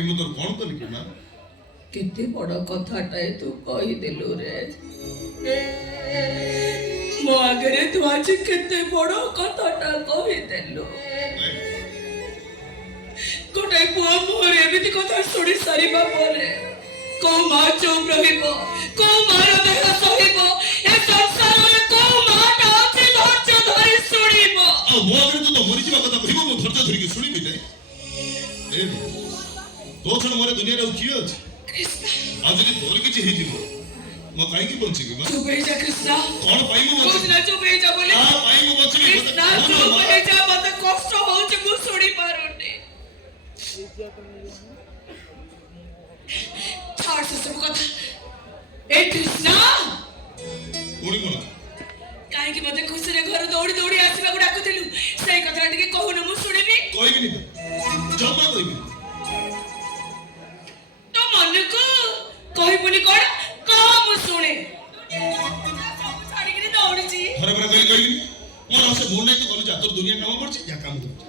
କାଇଁ ମୁଁ ତୋର କଣ କଲି କି ମା? କେତେ ବଡ଼ କଥାଟାଏ ତୁ କହିଦେଲୁ ରେ। ମୋ ଆଗରେ ତୁ ଆଜି କେତେ ବଡ଼ କଥାଟା କହିଦେଲୁ। ଗୋଟେ ପୁଅ ମୋର ଏମିତି କଥା ଶୁଣି ସାରିବା ପରେ କୋଉ ମା ଚୁପ୍ ରହିବ, କୋଉ ମାର ଦେହ ସହିବ, ଏ ସଂସାରରେ କୋଉ ମାଟା ଅଛି ଧୈର୍ଯ୍ୟ ଧରି ଶୁଣିବ? ଆଉ ମୋ ଆଗରେ ତୁ ତ ମରିଯିବା କଥା କହିବ, ମୁଁ ଧୈର୍ଯ୍ୟ ଧରିକି ଶୁଣିବି ନାଇଁ? ଏ ତୋ ଛଡ଼ା ମୋର ଦୁନିଆରେ ଆଉ କିଏ ଅଛି? ଆଉ ଯଦି ତୋର କିଛି ହେଇଯିବ ମୁଁ କାହିଁକି ବଞ୍ଚିବି? ଚୁପ୍ ହେଇଯା କୃଷ୍ଣ। କଣ ପାଇଁ ମୁଁ ବଞ୍ଚିବି? ଚୁପ୍ ହେଇଯା ବୋଲି। ପାଇଁ ମୁଁ ବଞ୍ଚିବି? କୃଷ୍ଣ ଚୁପ୍ ହେଇଯା, ମତେ କଷ୍ଟ ହଉଛି, ମୁଁ ଶୁଣି ପାରୁନି। ଛାଡ଼ ସେସବୁ କଥା। ଏ କୃଷ୍ଣ, ପୁଣି କଣ? କାହିଁକି ମତେ ଖୁସିରେ ଘରୁ ଦୌଡ଼ି ଦୌଡ଼ି ଆସିବାକୁ ଡାକୁଥିଲୁ? ସେଇ କଥା ଟିକେ କହୁନୁ, ମୁଁ ଶୁଣିବି। କହିବିନି ତ, ଜମା କହିବିନି। ତୋ ମନକୁ କହିବୁନି କଣ? କହ, ମୁଁ ଶୁଣେ। ସବୁ ଛାଡ଼ିକିରି ଦୌଡ଼ିଛି। ଘରେ ଘରେ କହିବିନି। ମୋର ସେ ମୁଣ୍ଡ ନାହିଁ, ତୁ ଗଲୁ ଯା, ତୋର ଦୁନିଆ କାମ ପଡୁଛି, ଯା କାମ କରୁଛି।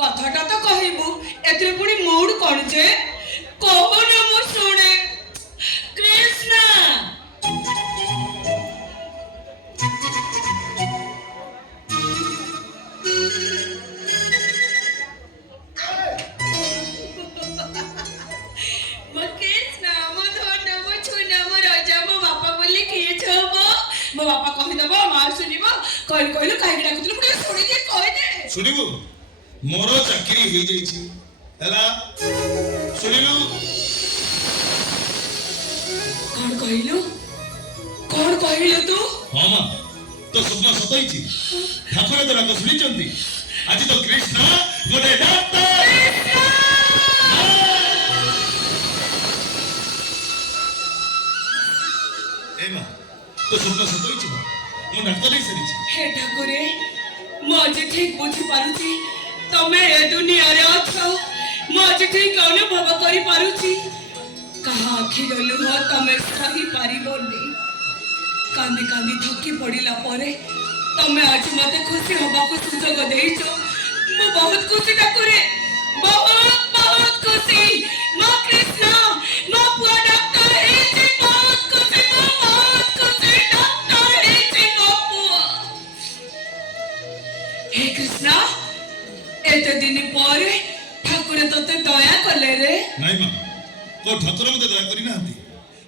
କଥାଟା ତ କହିବୁ, ଏଥିରେ ପୁଣି ମୁଡ୍ କଣ ଯେ? କହୁନ, ମୁଁ ଶୁଣେ। କୃଷ୍ଣ, ମୋ କୃଷ୍ଣ, ମୋ ଧନ, ମୋ ଛୁନା, ମୋ ରଜା, ମୋ ବାପା ବୋଲି କିଏ ଛବ? ମୋ ବାପା କହିଦବ, ମା ଶୁଣିବ। କହିଲୁ କହିଲୁ କାହିଁକି ଡାକୁଥିଲୁ? ମୁଁ ଟିକେ ଶୁଣିକି କହିଦେ। ଶୁଣିବୁ? ମୋର ଚାକିରି ହେଇଯାଇଛି ହେଲା, ଶୁଣିଲୁ? କଣ କହିଲୁ? କଣ କହିଲୁ ତୁ? ହଁ ମା, ତୋ ସ୍ୱପ୍ନ ସତ ହେଇଛି। ଠାକୁର ତୋ ନାମ ଶୁଣିଛନ୍ତି। ଆଜି ତ କୃଷ୍ଣ ଗୋଟେ ଡାକ୍ତର। ଏ ମା, ତୋ ସ୍ୱପ୍ନ ସତ ହେଇଛି ମା, ମୁଁ ଡାକ୍ତର ହେଇସାରିଛି। ହେ ଠାକୁରେ, ମୁଁ ଆଜି ଠିକ ବୁଝିପାରୁଛି ତମେ ଏ ଦୁନିଆରେ ଅଛ। ମୁଁ ଆଜି ଠିକ ଅନୁଭବ କରିପାରୁଛି କାହା ଆଖିର ଲୁହ ତମେ ସହି ପାରିବନି। କାନ୍ଦି କାନ୍ଦି ଥକି ପଡ଼ିଲା ପରେ ତମେ ଆଜି ମତେ ଖୁସି ହବାକୁ ସୁଯୋଗ ଦେଇଛ। ମୁଁ ବହୁତ ଖୁସି ଠାକୁରେ, ବହୁତ ଖୁସି। ମୋ କୃଷ୍ଣ, ମୋ ପୁଅ ଡାକ୍ତର ହେଇଛି, ବହୁତ ଖୁସି, ବହୁତ ଖୁସି। ଡାକ୍ତର ହେଇଛି ମୋ ପୁଅ। ହେ କୃଷ୍ଣ, ଏତେ ଦିନ ପରେ ଠାକୁର ତତେ ଦୟା କଲେ ରେ। ନାଇଁ ମା, କୋଉ ଠାକୁର ମତେ ଦୟା କରିନାହାନ୍ତି,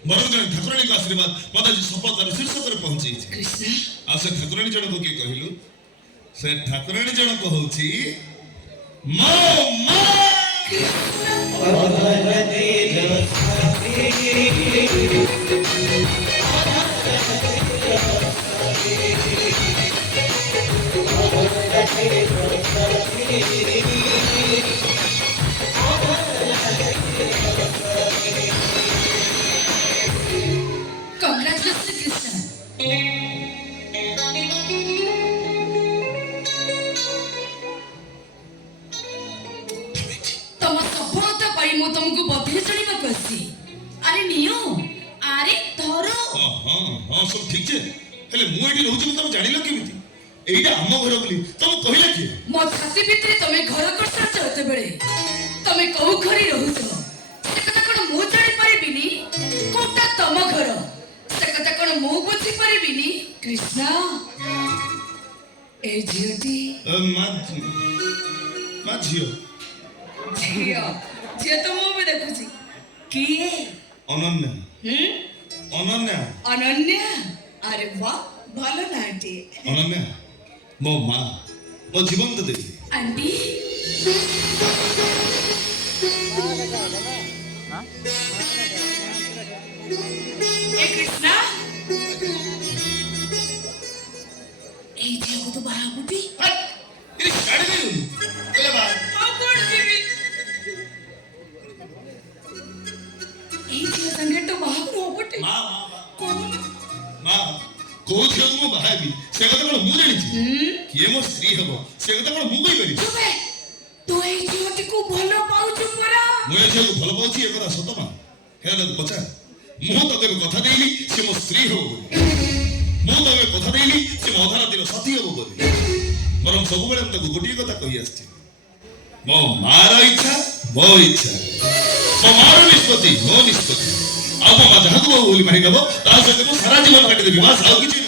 ବରଂ ଜଣେ ଠାକୁରାଣୀଙ୍କ ଆଶୀର୍ବାଦ ମତେ ଆଜି ସଫଳତାର ଶୀର୍ଷକରେ ପହଞ୍ଚେଇଛି। କୃଷ୍ଣ, ଆଉ ସେ ଠାକୁରାଣୀ ଜଣକ କିଏ କହିଲୁ? ସେ ଠାକୁରାଣୀ ଜଣକ ହଉଛି ମୋ ମା। Congratulations, Krishna. ତମ ସଫଳତା ପାଇଁ ମୁଁ ତମକୁ ବଧେଇ ଚଳିବାକୁ ଆସିଛି। ଆରେ ନିଅ, ଆରେ ଧର। ହଁ ସବୁ ଠିକ ଯେ, ହେଲେ ମୁଁ ଏଠି ରହୁଛି ତମେ ଜାଣିଲ କେମିତି? ଏଇଟା ଆମ ଘର ବୋଲି ତମେ କହିଲା କିଏ? ମୋ ଛାତି ଭିତରେ ତମେ ଘର କରିସାରିଛ। ଯେତେବେଳେ ତମେ କୋଉ ଘରେ ରହୁଛ ସେ କଥା କଣ ମୁଁ ଜାଣିପାରିବିନି? କୋଉଟା ତମ ଘର ସେ କଥା କଣ ମୁଁ ବୁଝିପାରିବିନି? କୃଷ୍ଣ, ଏ ଝିଅଟି ମା ଝିଅ ଝିଅ ଝିଅ ତ ମୁଁ ବି ଦେଖୁଛି। କିଏ? ଅନନ୍ୟା। ଅନନ୍ୟା। ଅନନ୍ୟା? ଆରେ ବା, ଭଲ ନାଁଟିଏ। ଅନନ୍ୟା ମୋ ମା, ମୋ ଜୀବନ୍ତ ଦେବୀ। ଆଣ୍ଟି, ଏ କୃଷ୍ଣ, এই ঝিଅକୁ ତୁ ବାହା ହବୁଟି? এই ଝିଅ ସାଙ୍ଗେ ତ ବାହାଘର ହବୁଟି? କୋଉ ଝିଅକୁ ମୁଁ ବାହା ହେବି ସେ କଥା କଣ ମୁଁ ଜାଣିଛି? କିଏ ମୋ ସ୍ତ୍ରୀ ହବ ସେ କଥା କଣ ମୁଁ କହିପାରିବି? ତୁ ଏଇ ଝିଅଟିକୁ ଭଲ ପାଉଛୁ ପରା? ମୁଁ ଏ ଝିଅକୁ ଭଲ ପାଉଛି ଏ କଥା ସତ ମା? ହେଲେ ପଚାର, ମୁଁ ତ କେବେ କଥା ଦେଇନି ସେ ମୋ ସ୍ତ୍ରୀ ହବ ବୋଲି। ମୁଁ ତ କେବେ କଥା ଦେଇନି ସେ ମୋ ଅଧା ରାତିର ସାଥୀ ହବ ବୋଲି। ବରଂ ସବୁବେଳେ ମୁଁ ତାକୁ ଗୋଟିଏ କଥା କହି ଆସିଛି, ମୋ ମାର ଇଚ୍ଛା ମୋ ଇଚ୍ଛା, ମୋ ମାର ନିଷ୍ପତ୍ତି ମୋ ନିଷ୍ପତ୍ତି। ଆଉ ମୋ ମା ଯାହାକୁ ବୋହୁ ବୋଲି ମାନି ନେବ ତା ସହିତ ମୁଁ ସାରା ଜୀବନ କାଟିଦେବି। ବାସ୍ ଆଉ କିଛି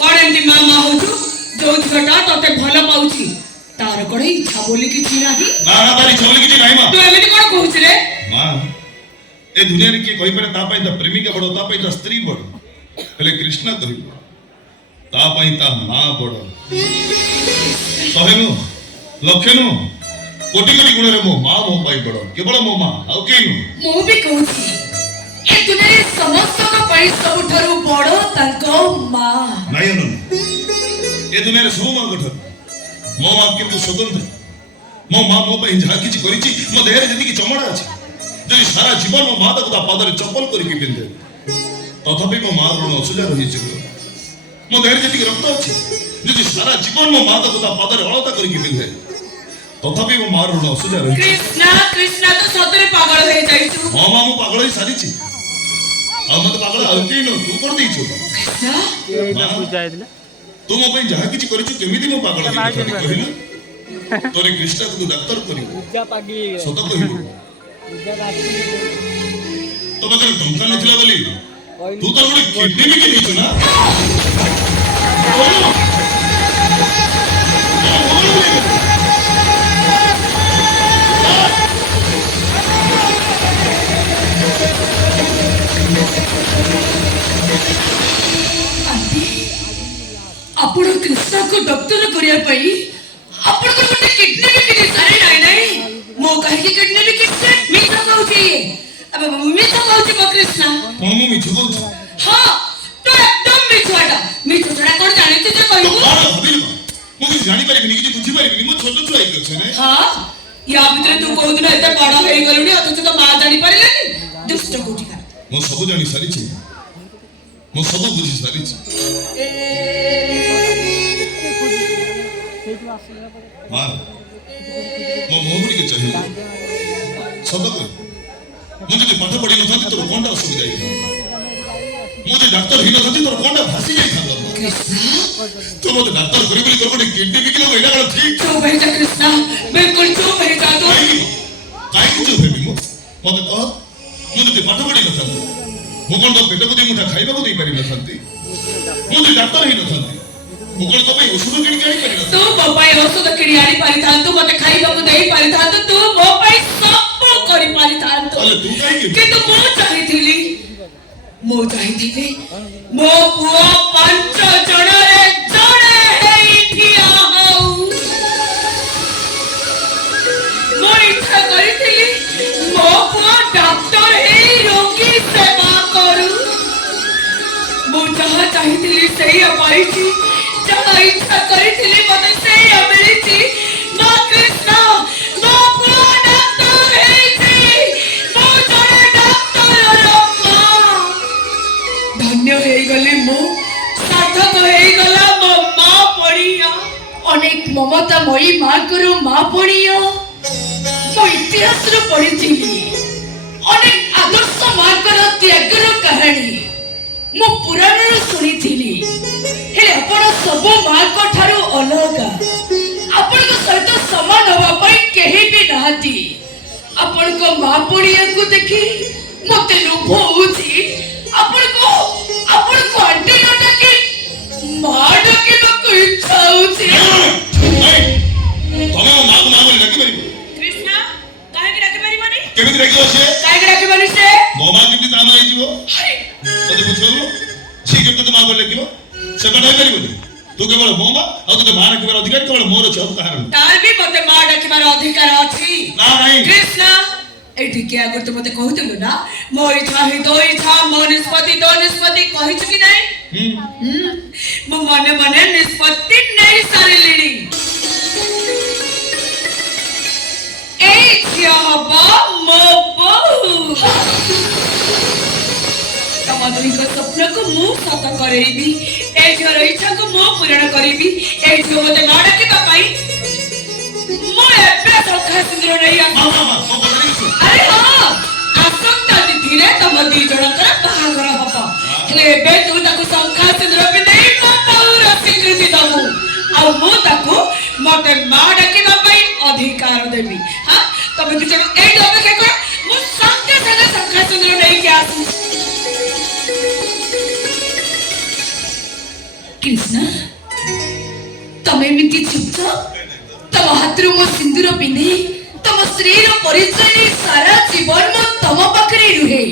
କଣ ଏମିତି ମା ମା ହଉଛୁ? ଯୋଉ ଝିଅଟା ତତେ ଭଲ ପାଉଛି ତାର କଣ ଇଚ୍ଛା ବୋଲି କିଛି ନାହିଁ? ନା ନା ତାର ଇଚ୍ଛା ବୋଲି କିଛି ନାହିଁ ମା। ତୁ ଏମିତି କଣ କହୁଛୁ ରେ? ମା ଏ ଦୁନିଆରେ କିଏ କହିପାରେ ତା ପାଇଁ ତା ପ୍ରେମିକା ବଡ, ତା ପାଇଁ ତା ସ୍ତ୍ରୀ ବଡ, ହେଲେ କୃଷ୍ଣ କହିବ ତା ପାଇଁ ତା ମା ବଡ। ଶହେ ନୁହଁ, ଲକ୍ଷେ ନୁହଁ, କୋଟି କୋଟି ଗୁଣରେ ମୋ ମା ମୋ ପାଇଁ ବଡ, କେବଳ ମୋ ମା, ଆଉ କେହି ନୁହଁ। ମୁଁ ବି କହୁଛି ଏ ଦୁନିଆରେ ସମସ୍ତଙ୍କ ପାଇଁ ସବୁଠାରୁ ବଡ ତାଙ୍କ ମା। ନାଇଁ ଅନନ୍ୟ, ଏ ଦୁନିଆରେ ସବୁ ମାଙ୍କ ଠାରୁ ମୋ ମା କିନ୍ତୁ ସ୍ୱତନ୍ତ୍ର। ମୋ ମା ମୋ ପାଇଁ ଯାହା କିଛି କରିଛି, ମୋ ଦେହରେ ଯେତିକି ଚମଡ଼ା ଅଛି, ଯଦି ସାରା ଜୀବନ ମୋ ମା ତାକୁ ତା ପାଦରେ ଚପଲ କରିକି ପିନ୍ଧେ ତଥାପି ମୋ ମା ଋଣ ଅସୁଜା ରହିଯିବ। ମୋ ଦେହରେ ଯେତିକି ରକ୍ତ ଅଛି, ଯଦି ସାରା ଜୀବନ ମୋ ମା ତାକୁ ତା ପାଦରେ ଅଳତା କରିକି ପିନ୍ଧେ ତଥାପି ମୋ ମା ଋଣ ଅସୁଜା ରହିଯିବ। କୃଷ୍ଣ କୃଷ୍ଣ ତ ସତରେ ପାଗଳ ହେଇଯାଇଛୁ। ମୋ ମା ମୁଁ ପାଗଳ ହେଇ ସାରିଛି, ଆଉ ମତେ ପାଗଳ ଆଉ କେହି ନୁହଁ, ତୁ କରିଦେଇଛୁ। ତୁ ମୋ ପାଇଁ ଯାହା କିଛି କରିଛୁ, କେମିତି ମୁଁ ପାଗଳ ହେଇନଥାନ୍ତି କହିଲୁ? ତୋର କୃଷ୍ଣକୁ ତୁ ଡାକ୍ତର କରିବୁ, ସତ କହିଲୁ? ତୋ ପାଖରେ ଟଙ୍କା ନଥିଲା ବୋଲି ତୁ ତ ଗୋଟେ କିଡନୀ ବିକି ଦେଇଛୁ ନା? ଆପଣ କୃଷ୍ଣକୁ ଡକ୍ଟର କରିବା ପାଇଁ ଆପଣଙ୍କର ଗୋଟେ କିଡନୀ ବିକି ସାରି ନାହିଁ ନାହିଁ। ମୁଁ କାହିଁକି କିଡନୀ ବିକିଛି? ମିଛ କହୁଛି, ମିଛ କହୁଛି ମୋ କୃଷ୍ଣ। କଣ ମୁଁ ମିଛ କହୁଛି? ହଁ ତୁ ଏକଦମ ମିଛୁଆଟା। ମିଛ ଛଡା କଣ ଜାଣିଛୁ ଯେ କହିବୁ? ମୁଁ କିଛି ଜାଣିପାରିବିନି, କିଛି ବୁଝିପାରିବିନି, ମୁଁ ଛୋଟ ଛୁଆ ହେଇକି ଅଛି ନା। ହଁ ୟା ଭିତରେ ତୁ କୋଉଦିନ ଏତେ ବଡ ହେଇଗଲୁଣି ଅଥଚ ତ ମା ଜାଣିପାରିଲାନି? ଦୁଷ୍ଟ କୋଉଠିକା। ମୁଁ ସବୁ ଜାଣି ସାରିଛି, ମୁଁ ସବୁ ବୁଝି ସାରିଛି। ମା ମୋ ମୁହଁକୁ ଟିକେ ଚାହିଁବୁ, ସତ କହ, ମୁଁ ଯଦି ପାଠ ପଢି ନଥାନ୍ତି ତୋର କଣଟା ଅସୁବିଧା ହେଇଥାନ୍ତା? ମୁଁ ଯଦି ଡାକ୍ତର ହେଇନଥାନ୍ତି ତୋର କଣଟା ଭାସି ଯାଇଥାନ୍ତା? ତୁ ମତେ ଡାକ୍ତର କରି ବୋଲି ତୋର ଗୋଟେ କିଡନୀ ବିକିଲ, ଏଇଟା କଣ ଠିକ? ଚୁପ ହେଇଯା କୃଷ୍ଣ, ବିଲକୁଲ ଚୁପ ହେଇଯା ତୁ। କାହିଁକି ଚୁପ ହେବି ମୁଁ? ମତେ କହ, ମୁଁ ଯଦି ପାଠ ପଢି ନଥାନ୍ତି ମୁଁ କଣ ତୋ ପେଟକୁ ଦେଇ ମୁଠା ଖାଇବାକୁ ଦେଇପାରିନଥାନ୍ତି? ମୁଁ ଯଦି ଡାକ୍ତର ହେଇନଥାନ୍ତି ମୁଁ କଣ ତୋ ପାଇଁ ଔଷଧ କିଣିକି ଆଣିପାରିନଥାନ୍ତି? ତୁ ମୋ ପାଇଁ ଔଷଧ କିଣି ଆଣି ପାରିଥାନ୍ତୁ, ମତେ ଖାଇବାକୁ ଦେଇ ପାରିଥାନ୍ତୁ, ତୁ ମୋ ପାଇଁ ସବୁ କରି ପାରିଥାନ୍ତୁ। ତାହେଲେ ତୁ କାହିଁକି? କିନ୍ତୁ ମୁଁ ଚାହିଁଥିଲି ମୋ ପୁଅ 5 ଜଣରେ ଜଣେ ହେଇ ଠିଆ ହଉ। ମୁଁ ଇଚ୍ଛା କରିଥିଲି ମୋ ପୁଅ ଡାକ୍ତର ହେଇ ରୋଗୀ ସେବା କରୁ। ମୁଁ ଯାହା ଚାହିଁଥିଲି ସେଇଆ ପାଇଛି, ଯାହା ଇଚ୍ଛା କରିଥିଲି ମତେ ସେଇଆ ମିଳିଛି। ମୋ କୃଷ୍ଣ, ମୋ ପୁଅ ଡାକ୍ତର ହେଇଛି, ମୁଁ ଜଣେ ଡାକ୍ତରର ମା। ଧନ୍ୟ ହେଇଗଲି ମୁଁ, ସାର୍ଥକ ହେଇଗଲା ମୋ ମା ପଣିଆ। ଅନେକ ମମତାମୟୀ ମାଙ୍କର ମା ପଣିଆ ମୁଁ ଇତିହାସରୁ ପଢିଥିଲି। ଅନେକ ଆଦର୍ଶ ମାଙ୍କର ତ୍ୟାଗର କାହାଣୀ ମୁଁ ପୁରାଣରୁ ଶୁଣିଥିଲି। ହେଲେ ଆପଣ ସବୁ ମାଙ୍କ ଠାରୁ ଅଲଗା, ଆପଣଙ୍କ ସହିତ ସମାନ ହବା ପାଇଁ କେହି ବି ନାହାନ୍ତି। ଆପଣଙ୍କ ମା ପଣିଆକୁ ଦେଖି ମତେ ଲୋଭ ହଉଛି। ଆପଣଙ୍କୁ ଆଣ୍ଟି ନ ଡାକି ମା ଡାକିବାକୁ ଇଚ୍ଛା ହଉଛି। ତମେ ମୋ ମାକୁ ମା ବୋଲି ଡାକିପାରିବ? କୃଷ୍ଣ କାହିଁକି ଡାକିପାରିବନି? କେମିତି ଡାକିବ ସିଏ? କାହିଁକି ଡାକିବନି ସେ? ମୋ ମା କେମିତି ତା ମା ହେଇଯିବ? ତତେ ବୁଝିପାରିବ? ସିଏ କେମିତି ତତେ ମା ବୋଲି ଡାକିବ? ସେ କଣ ହେଇପାରିବନି? ତୁ କେବଳ ମୋ ମା, ଆଉ ତତେ ମା ଡାକିବାର ଅଧିକାର କେବଳ ମୋର ଅଛି, ଆଉ କାହାର ନାହିଁ। ତାର ବି ମତେ ମା ଡାକିବାର ଅଧିକାର ଅଛି। ନା ନାହିଁ। କୃଷ୍ଣ ଏଇଠି କିଏ ଆଗରୁ ତୁ ମତେ କହୁଥିଲୁ ନା ମୋ ଇଚ୍ଛା ହିଁ ତୋ ଇଚ୍ଛା, ମୋ ନିଷ୍ପତ୍ତି ତୋ ନିଷ୍ପତ୍ତି, କହିଛୁ କି ନାଇଁ? ମୁଁ ମନେ ମନେ ନିଷ୍ପତ୍ତି ନେଇ ସାରିଲିଣି। ଏଇ ଝିଅ ହବ ମୋ ବୋହୂ। ତମ ଦୁହିଁଙ୍କ ସ୍ୱପ୍ନକୁ ମୁଁ ସତ କରେଇବି, ଏ ଝିଅର ଇଚ୍ଛାକୁ ମୁଁ ପୂରଣ କରିବି। ଏ ଝିଅ ମତେ ମା ଡାକିବା ପାଇଁ ମୁଁ ଏବେ ଶଙ୍ଖା ସିନ୍ଦୁର ନେଇ ଆସେ। ଆରେ ହଁ, ଆସନ୍ତା ତିଥିରେ ତମ 2 ଜଣଙ୍କର ବାହାଘର ହବ। ହେଲେ ଏବେ ତୁ ତାକୁ ଶଙ୍ଖା ସିନ୍ଦୁର ପିନ୍ଧେଇ ମୋ ବୋହୂର ସ୍ୱୀକୃତି ଦବୁ, ଆଉ ମୁଁ ତାକୁ मते मां डाकिबा पई अधिकार देबी हां तमे दु जण एई अपेक्षा कर मु संगे संगे शंखा सुंदर नहीं के आसु कृष्ण तमे मिति चुपचाप तम हाथरू मो सिंदूर पिने तम श्रीर परिचय सारा जीवन मो तम पाखरे रुहे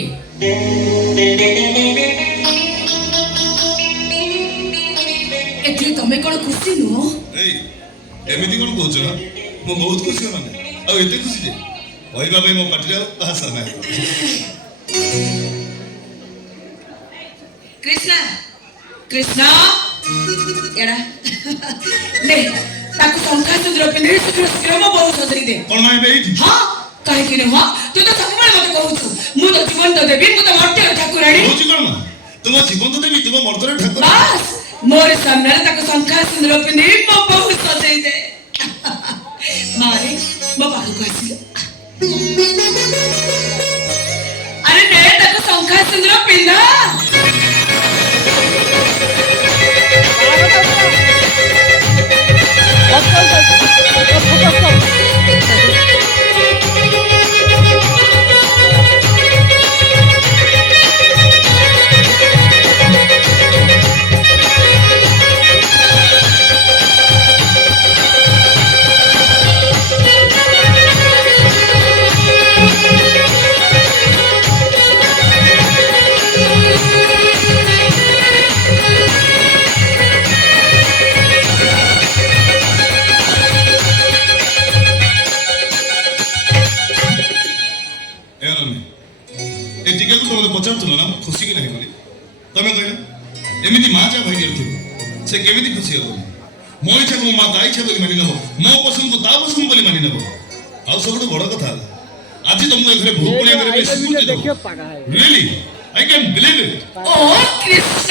एथि तमे कोन खुशी नो ଏଇ ଏମିତି କଣ କହୁଛ ନା ମୁଁ ବହୁତ ଖୁସି ମାନେ ଆଉ ଏତେ ଖୁସି ଯେ କହିବା ପାଇଁ ମୋ ପାଟିରେ ଆଉ ଭାଷା ନାହିଁ कृष्णा कृष्णा एड़ा ले ताकू शंखा सुंदर पिने शीघ्र शीघ्र मो बहु सजरी दे କଣ ପାଇଁ ଏଇଠି हां काहे कि न हां तू तो सबବେଳେ मते कहूछु मु तो जीवन तो देबी मु तो मर्त्य ठाकुराणी କହୁଛି କଣ ମା ତୁମ ଜୀବନ ତ ଦେବି ତୁମ ମର୍ଦ୍ଦରେ ଠାକୁର बस मोर सामने ताकू शंखा सुंदर पिने मो बहु सजरी दे मारे मो बाहु को आसी अरे ने ताकू शंखा सुंदर पिना ଏ ଟିକାକୁ ତମେ ପଚାରୁଥିଲ ନା ଖୁସି କି ନାହିଁ ବୋଲି ତମେ କହିଲ ଏମିତି ମା ଯା ଭାଇ ଥିବ ସେ କେମିତି ଖୁସି ହେବ ମୋ ଇଚ୍ଛାକୁ ମୋ ମା ତା ଇଚ୍ଛା ବୋଲି ମାନି ନେବ ମୋ ପସନ୍ଦକୁ ତା ପସନ୍ଦ ବୋଲି ମାନି ନେବ ଆଉ ସବୁଠୁ ବଡ଼ କଥା ହେଲା ଆଜି ତମକୁ ଏ ଘରେ ଭୋଗ ପଡ଼ିଆ କରିବେ really I can believe it ओ कृष्ण